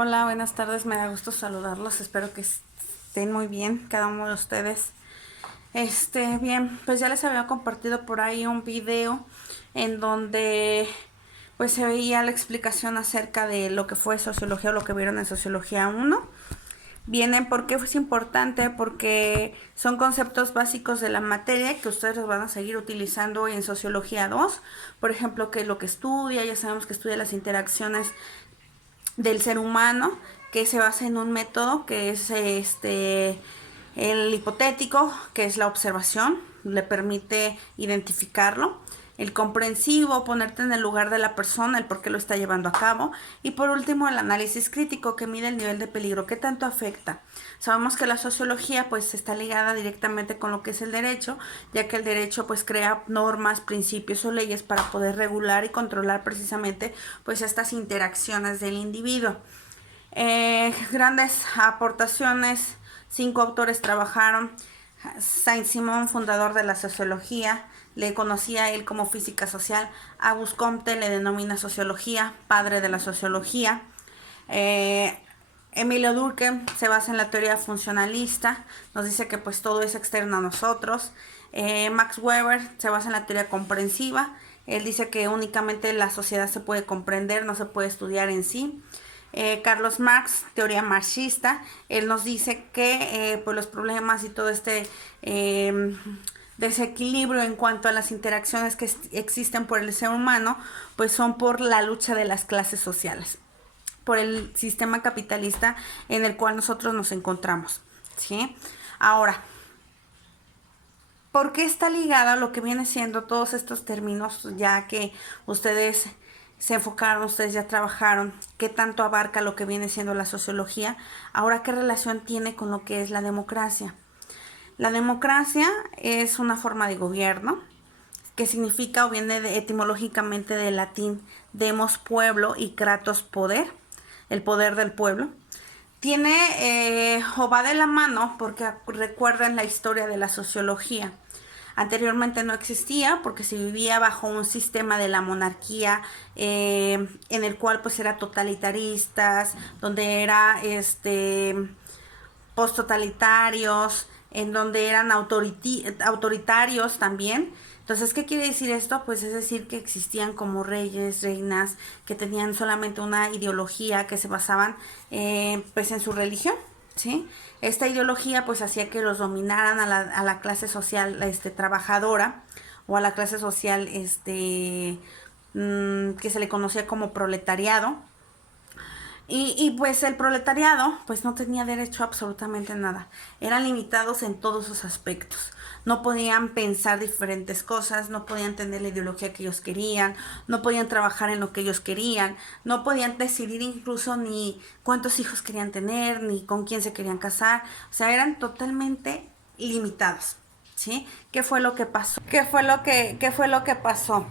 Hola, buenas tardes, me da gusto saludarlos, espero que estén muy bien cada uno de ustedes. Bien, pues ya les había compartido por ahí un video en donde pues se veía la explicación acerca de lo que fue sociología o lo que vieron en sociología 1. Vienen porque es importante, porque son conceptos básicos de la materia que ustedes los van a seguir utilizando en sociología 2. Por ejemplo, qué es lo que estudia, ya sabemos que estudia las interacciones del ser humano, que se basa en un método que es el hipotético, que es la observación, le permite identificarlo. El comprensivo, ponerte en el lugar de la persona, el por qué lo está llevando a cabo. Y por último, el análisis crítico, que mide el nivel de peligro, qué tanto afecta. Sabemos que la sociología pues está ligada directamente con lo que es el derecho, ya que el derecho pues crea normas, principios o leyes para poder regular y controlar precisamente pues estas interacciones del individuo. Grandes aportaciones, 5 autores trabajaron. Saint-Simon, fundador de la sociología, le conocía a él como física social. Auguste Comte le denomina sociología, padre de la sociología. Emilio Durkheim se basa en la teoría funcionalista, nos dice que pues todo es externo a nosotros. Max Weber se basa en la teoría comprensiva, él dice que únicamente la sociedad se puede comprender, no se puede estudiar en sí. Carlos Marx, teoría marxista, él nos dice que pues los problemas y todo desequilibrio en cuanto a las interacciones que existen por el ser humano, pues son por la lucha de las clases sociales, por el sistema capitalista en el cual nosotros nos encontramos, ¿sí? Ahora, ¿por qué está ligada a lo que viene siendo todos estos términos, ya que ustedes se enfocaron, ustedes ya trabajaron, qué tanto abarca lo que viene siendo la sociología? Ahora, ¿qué relación tiene con lo que es la democracia? La democracia es una forma de gobierno que significa o viene etimológicamente del latín demos, pueblo, y kratos, poder, el poder del pueblo. Tiene o va de la mano porque recuerden la historia de la sociología. Anteriormente no existía porque se vivía bajo un sistema de la monarquía, en el cual pues era totalitaristas, donde era post-totalitarios, en donde eran autoritarios también. Entonces, ¿qué quiere decir esto? Pues es decir que existían como reyes, reinas, que tenían solamente una ideología, que se basaban pues en su religión, ¿sí? Esta ideología pues hacía que los dominaran a la clase social trabajadora, o a la clase social que se le conocía como proletariado. Y pues el proletariado pues no tenía derecho a absolutamente nada. Eran limitados en todos sus aspectos. No podían pensar diferentes cosas, no podían tener la ideología que ellos querían, no podían trabajar en lo que ellos querían, no podían decidir incluso ni cuántos hijos querían tener, ni con quién se querían casar. O sea, eran totalmente limitados, ¿sí? ¿Qué fue lo que pasó? ¿Qué fue lo que pasó?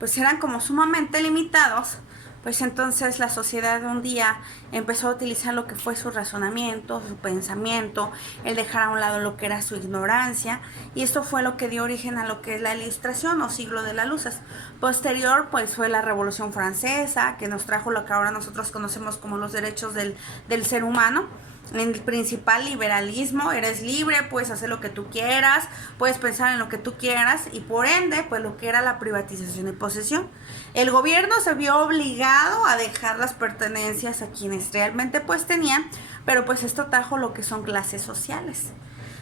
Pues eran como sumamente limitados. Pues entonces la sociedad un día empezó a utilizar lo que fue su razonamiento, su pensamiento, el dejar a un lado lo que era su ignorancia, y esto fue lo que dio origen a lo que es la Ilustración o siglo de las luces. Posterior pues fue la Revolución Francesa, que nos trajo lo que ahora nosotros conocemos como los derechos del ser humano. En el principal liberalismo, eres libre, puedes hacer lo que tú quieras, puedes pensar en lo que tú quieras, y por ende, pues lo que era la privatización y posesión. El gobierno se vio obligado a dejar las pertenencias a quienes realmente pues tenían, pero pues esto trajo lo que son clases sociales.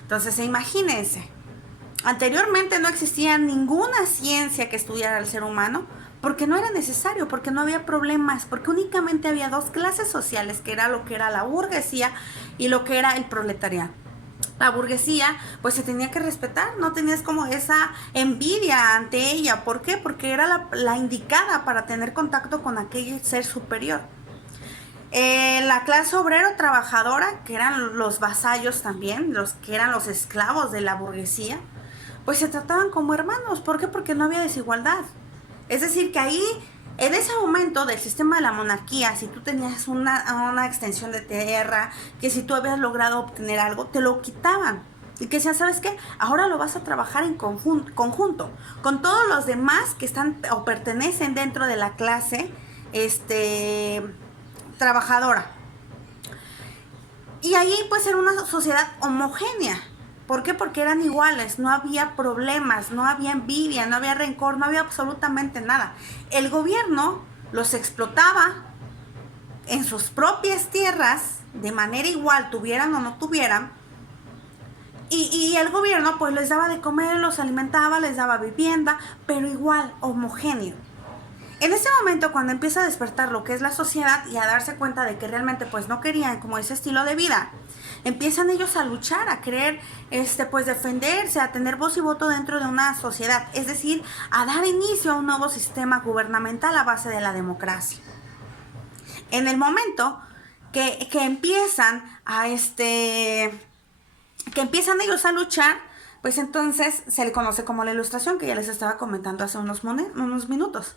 Entonces, imagínense, anteriormente no existía ninguna ciencia que estudiara al ser humano, porque no era necesario, porque no había problemas, porque únicamente había dos clases sociales, que era lo que era la burguesía y lo que era el proletariado. La burguesía pues se tenía que respetar, no tenías como esa envidia ante ella. ¿Por qué? Porque era la indicada para tener contacto con aquel ser superior. La clase obrero trabajadora, que eran los vasallos también, los que eran los esclavos de la burguesía, pues se trataban como hermanos. ¿Por qué? Porque no había desigualdad. Es decir, que ahí, en ese momento del sistema de la monarquía, si tú tenías una extensión de tierra, que si tú habías logrado obtener algo, te lo quitaban. Y que decían, ¿sabes qué? Ahora lo vas a trabajar en conjunto con todos los demás que están o pertenecen dentro de la clase trabajadora. Y ahí pues era una sociedad homogénea. ¿Por qué? Porque eran iguales, no había problemas, no había envidia, no había rencor, no había absolutamente nada. El gobierno los explotaba en sus propias tierras, de manera igual, tuvieran o no tuvieran, y el gobierno pues les daba de comer, los alimentaba, les daba vivienda, pero igual, homogéneo. En ese momento, cuando empieza a despertar lo que es la sociedad y a darse cuenta de que realmente pues no querían como ese estilo de vida, empiezan ellos a luchar, a querer pues defenderse, a tener voz y voto dentro de una sociedad, es decir, a dar inicio a un nuevo sistema gubernamental a base de la democracia. En el momento que empiezan que empiezan ellos a luchar, pues entonces se le conoce como la Ilustración, que ya les estaba comentando hace unos minutos.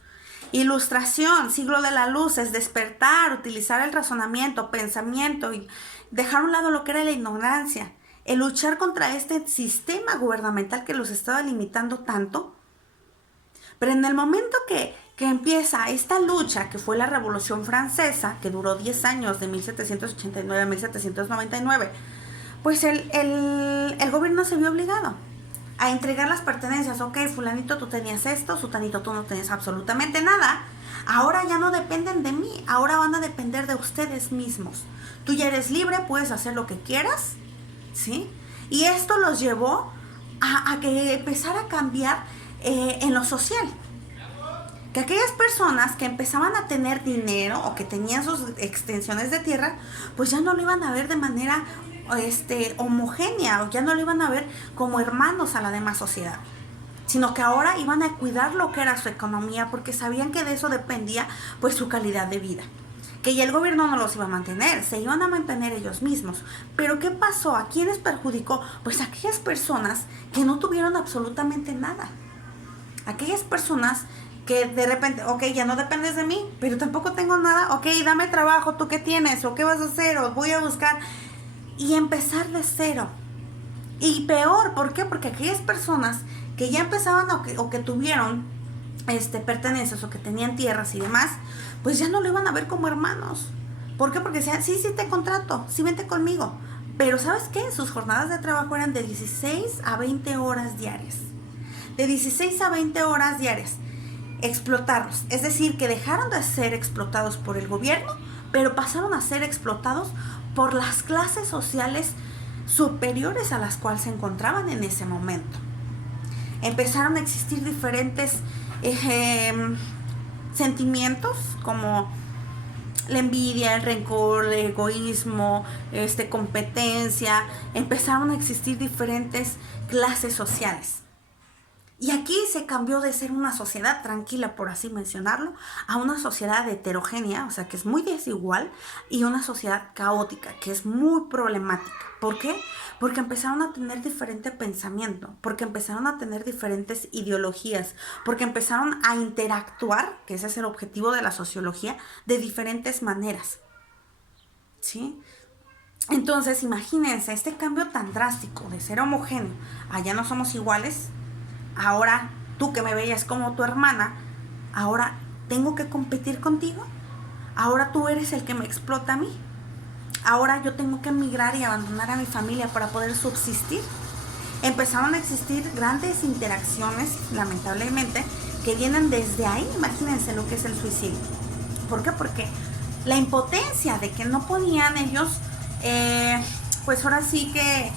Ilustración, siglo de la luz, es despertar, utilizar el razonamiento, pensamiento y dejar a un lado lo que era la ignorancia, el luchar contra este sistema gubernamental que los estaba limitando tanto. Pero en el momento que empieza esta lucha, que fue la Revolución Francesa, que duró 10 años, de 1789 a 1799, pues el gobierno se vio obligado a entregar las pertenencias. Ok, fulanito, tú tenías esto, sutanito, tú no tenías absolutamente nada. Ahora ya no dependen de mí, ahora van a depender de ustedes mismos. Tú ya eres libre, puedes hacer lo que quieras, ¿sí? Y esto los llevó a que empezara a cambiar en lo social. Que aquellas personas que empezaban a tener dinero o que tenían sus extensiones de tierra, pues ya no lo iban a ver de manera homogénea, o ya no lo iban a ver como hermanos a la demás sociedad, sino que ahora iban a cuidar lo que era su economía, porque sabían que de eso dependía pues su calidad de vida, que ya el gobierno no los iba a mantener, se iban a mantener ellos mismos. Pero ¿qué pasó? ¿A quiénes perjudicó? Pues a aquellas personas que no tuvieron absolutamente nada, aquellas personas que de repente, ok, ya no dependes de mí, pero tampoco tengo nada, ok, dame trabajo, ¿tú qué tienes? ¿O qué vas a hacer? ¿O voy a buscar? Y empezar de cero. Y peor, ¿por qué? Porque aquellas personas que ya empezaban o que tuvieron pertenencias o que tenían tierras y demás, pues ya no lo iban a ver como hermanos. ¿Por qué? Porque decían, sí te contrato, sí vente conmigo. Pero ¿sabes qué? Sus jornadas de trabajo eran de 16 a 20 horas diarias. De 16 a 20 horas diarias. Explotarlos. Es decir, que dejaron de ser explotados por el gobierno, pero pasaron a ser explotados por las clases sociales superiores a las cuales se encontraban en ese momento. Empezaron a existir diferentes sentimientos como la envidia, el rencor, el egoísmo, competencia. Empezaron a existir diferentes clases sociales. Y aquí se cambió de ser una sociedad tranquila, por así mencionarlo, a una sociedad heterogénea, o sea, que es muy desigual, y una sociedad caótica, que es muy problemática. ¿Por qué? Porque empezaron a tener diferente pensamiento, porque empezaron a tener diferentes ideologías, porque empezaron a interactuar, que ese es el objetivo de la sociología, de diferentes maneras, ¿sí? Entonces, imagínense este cambio tan drástico de ser homogéneo a ya no somos iguales. Ahora tú que me veías como tu hermana, ahora tengo que competir contigo. Ahora tú eres el que me explota a mí. Ahora yo tengo que emigrar y abandonar a mi familia para poder subsistir. Empezaron a existir grandes interacciones, lamentablemente, que vienen desde ahí. Imagínense lo que es el suicidio. ¿Por qué? Porque la impotencia de que no podían ellos, pues ahora sí que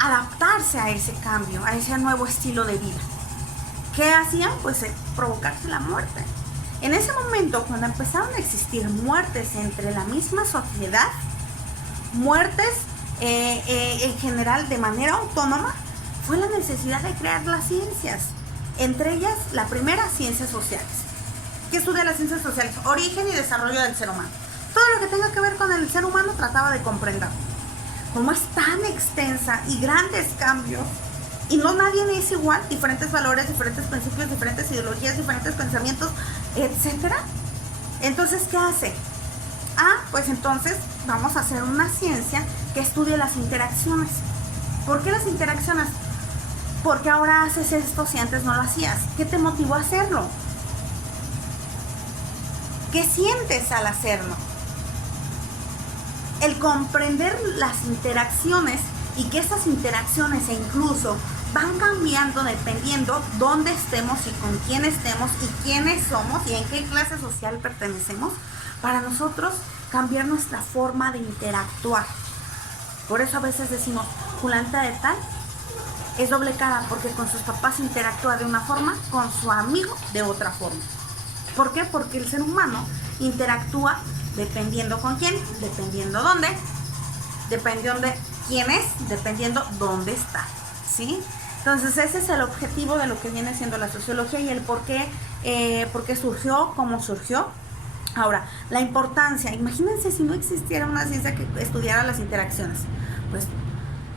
adaptarse a ese cambio, a ese nuevo estilo de vida. ¿Qué hacían? Pues provocarse la muerte. En ese momento, cuando empezaron a existir muertes entre la misma sociedad, muertes en general de manera autónoma, fue la necesidad de crear las ciencias. Entre ellas, la primera, ciencias sociales. ¿Qué estudia las ciencias sociales? Origen y desarrollo del ser humano. Todo lo que tenga que ver con el ser humano trataba de comprender. Como es tan extensa y grandes cambios, y no nadie es igual, diferentes valores, diferentes principios, diferentes ideologías, diferentes pensamientos, etcétera. Entonces, ¿qué hace? Pues entonces vamos a hacer una ciencia que estudie las interacciones. ¿Por qué las interacciones? Porque ahora haces esto si antes no lo hacías. ¿Qué te motivó a hacerlo? ¿Qué sientes al hacerlo? el comprender las interacciones y que estas interacciones incluso van cambiando dependiendo dónde estemos y con quién estemos y quiénes somos y en qué clase social pertenecemos, para nosotros cambiar nuestra forma de interactuar. Por eso a veces decimos, fulanita de tal es doble cara, porque con sus papás interactúa de una forma, con su amigo de otra forma. ¿Por qué? Porque el ser humano interactúa dependiendo con quién, dependiendo dónde, dependiendo de quién es, dependiendo dónde está, ¿sí? Entonces ese es el objetivo de lo que viene siendo la sociología y el por qué surgió, cómo surgió. Ahora, la importancia, imagínense si no existiera una ciencia que estudiara las interacciones, pues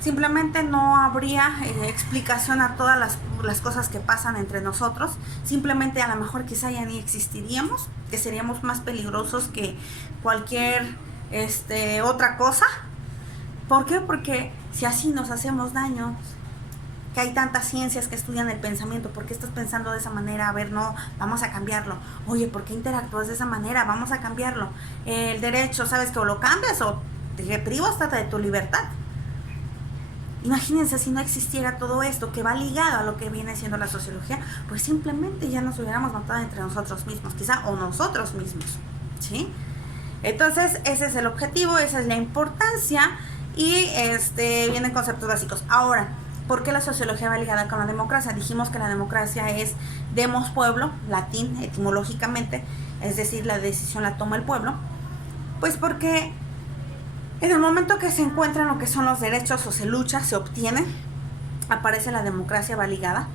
simplemente no habría explicación a todas las cosas que pasan entre nosotros, simplemente a lo mejor quizá ya ni existiríamos, que seríamos más peligrosos que cualquier otra cosa. ¿Por qué? Porque si así nos hacemos daño, que hay tantas ciencias que estudian el pensamiento, ¿por qué estás pensando de esa manera? A ver, no, vamos a cambiarlo. Oye, ¿por qué interactúas de esa manera? Vamos a cambiarlo. El derecho, ¿sabes que o lo cambias o te privas hasta de tu libertad? Imagínense si no existiera todo esto que va ligado a lo que viene siendo la sociología, pues simplemente ya nos hubiéramos matado entre nosotros mismos, quizá, o nosotros mismos, ¿sí? Entonces, ese es el objetivo, esa es la importancia y vienen conceptos básicos. Ahora, ¿por qué la sociología va ligada con la democracia? Dijimos que la democracia es demos pueblo, latín etimológicamente, es decir, la decisión la toma el pueblo. Pues porque en el momento que se encuentran lo que son los derechos o se lucha, se obtienen, aparece la democracia va ligada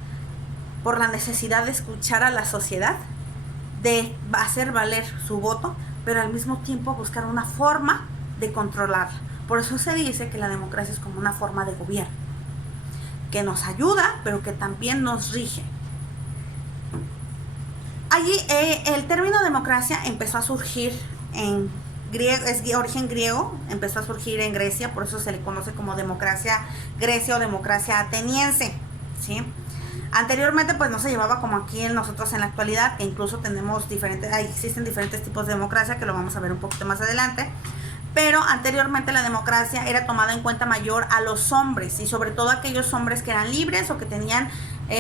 por la necesidad de escuchar a la sociedad, de hacer valer su voto, pero al mismo tiempo buscar una forma de controlarla. Por eso se dice que la democracia es como una forma de gobierno, que nos ayuda, pero que también nos rige. Allí el término democracia empezó a surgir en griego, es de origen griego, empezó a surgir en Grecia, por eso se le conoce como democracia grecia o democracia ateniense, ¿sí? Anteriormente pues no se llevaba como aquí nosotros en la actualidad, que incluso tenemos existen diferentes tipos de democracia, que lo vamos a ver un poquito más adelante. Pero anteriormente la democracia era tomada en cuenta mayor a los hombres y sobre todo a aquellos hombres que eran libres o que tenían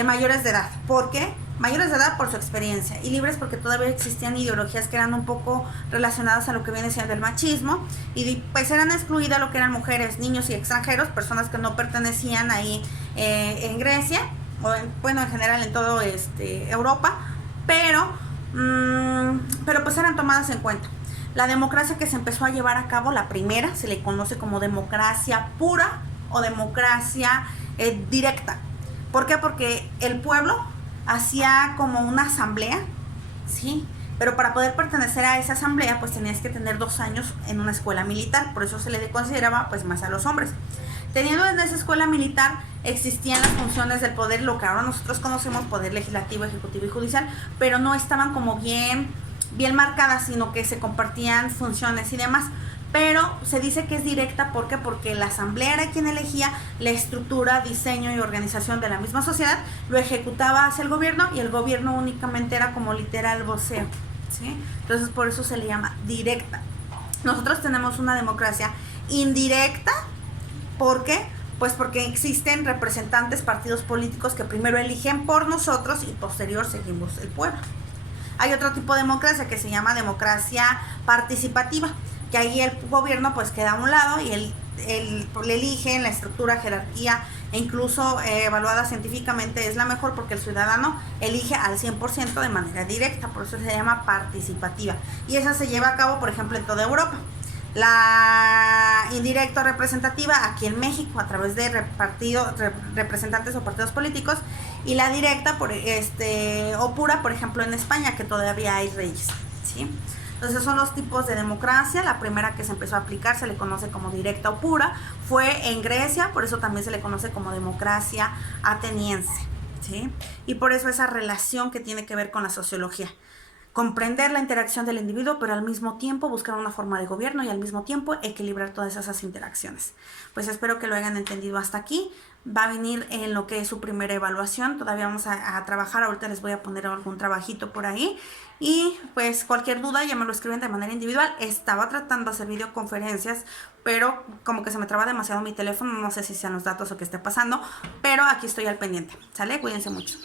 mayores de edad. ¿Por qué? Mayores de edad por su experiencia y libres porque todavía existían ideologías que eran un poco relacionadas a lo que viene siendo el machismo y pues eran excluidas lo que eran mujeres, niños y extranjeros, personas que no pertenecían ahí en Grecia o en general en todo Europa, pero pues eran tomadas en cuenta. La democracia que se empezó a llevar a cabo, la primera, se le conoce como democracia pura o democracia directa. ¿Por qué? Porque el pueblo hacía como una asamblea, ¿sí? Pero para poder pertenecer a esa asamblea, pues tenías que tener 2 años en una escuela militar, por eso se le consideraba pues más a los hombres. Teniendo en esa escuela militar, existían las funciones del poder, lo que ahora nosotros conocemos, poder legislativo, ejecutivo y judicial, pero no estaban como bien marcadas, sino que se compartían funciones y demás. Pero se dice que es directa, ¿por qué? Porque la asamblea era quien elegía la estructura, diseño y organización de la misma sociedad, lo ejecutaba hacia el gobierno y el gobierno únicamente era como literal voceo, ¿sí? Entonces por eso se le llama directa. Nosotros tenemos una democracia indirecta, ¿por qué? Pues porque existen representantes, partidos políticos que primero eligen por nosotros y posterior seguimos el pueblo. Hay otro tipo de democracia que se llama democracia participativa, que ahí el gobierno pues queda a un lado y él le elige en la estructura, jerarquía e incluso evaluada científicamente es la mejor porque el ciudadano elige al 100% de manera directa, por eso se llama participativa. Y esa se lleva a cabo, por ejemplo, en toda Europa. La indirecta representativa aquí en México a través de representantes o partidos políticos, y la directa o pura, por ejemplo, en España, que todavía hay reyes, ¿sí? Entonces son los tipos de democracia. La primera que se empezó a aplicar se le conoce como directa o pura, fue en Grecia, por eso también se le conoce como democracia ateniense, ¿sí? Y por eso esa relación que tiene que ver con la sociología. Comprender la interacción del individuo, pero al mismo tiempo buscar una forma de gobierno y al mismo tiempo equilibrar todas esas interacciones. Pues espero que lo hayan entendido hasta aquí. Va a venir en lo que es su primera evaluación. Todavía vamos a trabajar. Ahorita les voy a poner algún trabajito por ahí. Y pues cualquier duda ya me lo escriben de manera individual. Estaba tratando de hacer videoconferencias, pero como que se me traba demasiado mi teléfono, no sé si sean los datos o qué esté pasando, pero aquí estoy al pendiente, ¿sale? Cuídense mucho.